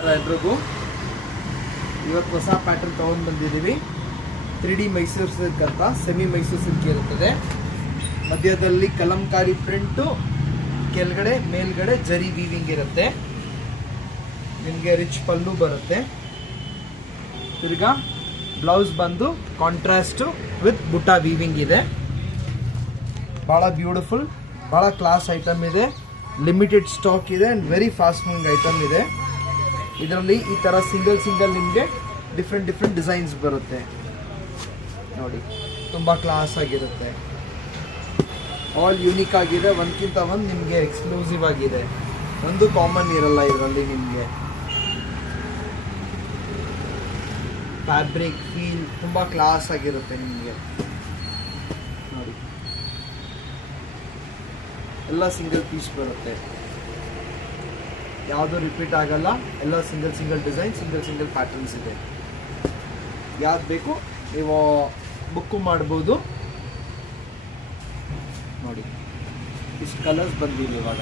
ಎಲ್ರಿಗೂ ಇವತ್ತು ಹೊಸ ಪ್ಯಾಟರ್ನ್ ತಗೊಂಡು ಬಂದಿದ್ದೀವಿ. 3D ಮೈಸೂರು ಸಿಲ್ಕ್ ಅಂತ ಸೆಮಿ ಮೈಸೂರು ಸಿಲ್ಕ್ ಇರುತ್ತದೆ. ಮಧ್ಯದಲ್ಲಿ ಕಲಂಕಾರಿ ಪ್ರಿಂಟು, ಕೆಳಗಡೆ ಮೇಲ್ಗಡೆ ಜರಿ ವೀವಿಂಗ್ ಇರುತ್ತೆ. ನಿಮಗೆ ರಿಚ್ ಪಲ್ಲು ಬರುತ್ತೆ. ತಿರ್ಗಾ ಬ್ಲೌಸ್ ಬಂದು ಕಾಂಟ್ರಾಸ್ಟು ವಿತ್ ಬುಟಾ ವೀವಿಂಗ್ ಇದೆ. ಭಾಳ ಬ್ಯೂಟಿಫುಲ್, ಭಾಳ ಕ್ಲಾಸ್ ಐಟಮ್ ಇದೆ. ಲಿಮಿಟೆಡ್ ಸ್ಟಾಕ್ ಇದೆ and very fast moving item ಇದೆ. ಇದರಲ್ಲಿ ಈ ಥರ ಸಿಂಗಲ್ ನಿಮಗೆ ಡಿಫ್ರೆಂಟ್ ಡಿಸೈನ್ಸ್ ಬರುತ್ತೆ ನೋಡಿ. ತುಂಬ ಕ್ಲಾಸ್ ಆಗಿರುತ್ತೆ. ಆಲ್ ಯೂನಿಕ್ ಆಗಿದೆ. ಒಂದಕ್ಕಿಂತ ಒಂದು ನಿಮಗೆ ಎಕ್ಸ್ಕ್ಲೂಸಿವ್ ಆಗಿದೆ. ಒಂದು ಕಾಮನ್ ಇರಲ್ಲ ಇದರಲ್ಲಿ. ನಿಮಗೆ ಫ್ಯಾಬ್ರಿಕ್ ಫೀಲ್ ತುಂಬ ಕ್ಲಾಸ್ ಆಗಿರುತ್ತೆ. ನಿಮಗೆ ನೋಡಿ ಎಲ್ಲ ಸಿಂಗಲ್ ಪೀಸ್ ಬರುತ್ತೆ. ಯಾವುದು ರಿಪೀಟ್ ಆಗಲ್ಲ. ಎಲ್ಲ ಸಿಂಗಲ್ ಡಿಸೈನ್, ಸಿಂಗಲ್ ಪ್ಯಾಟರ್ನ್ಸ್ ಇದೆ. ಯಾವ್ದು ಬೇಕು ನೀವು ಬುಕ್ಕು ಮಾಡ್ಬೋದು ನೋಡಿ. ಇಷ್ಟು ಕಲರ್ಸ್ ಬಂದಿದೆ ಇವಾಗ.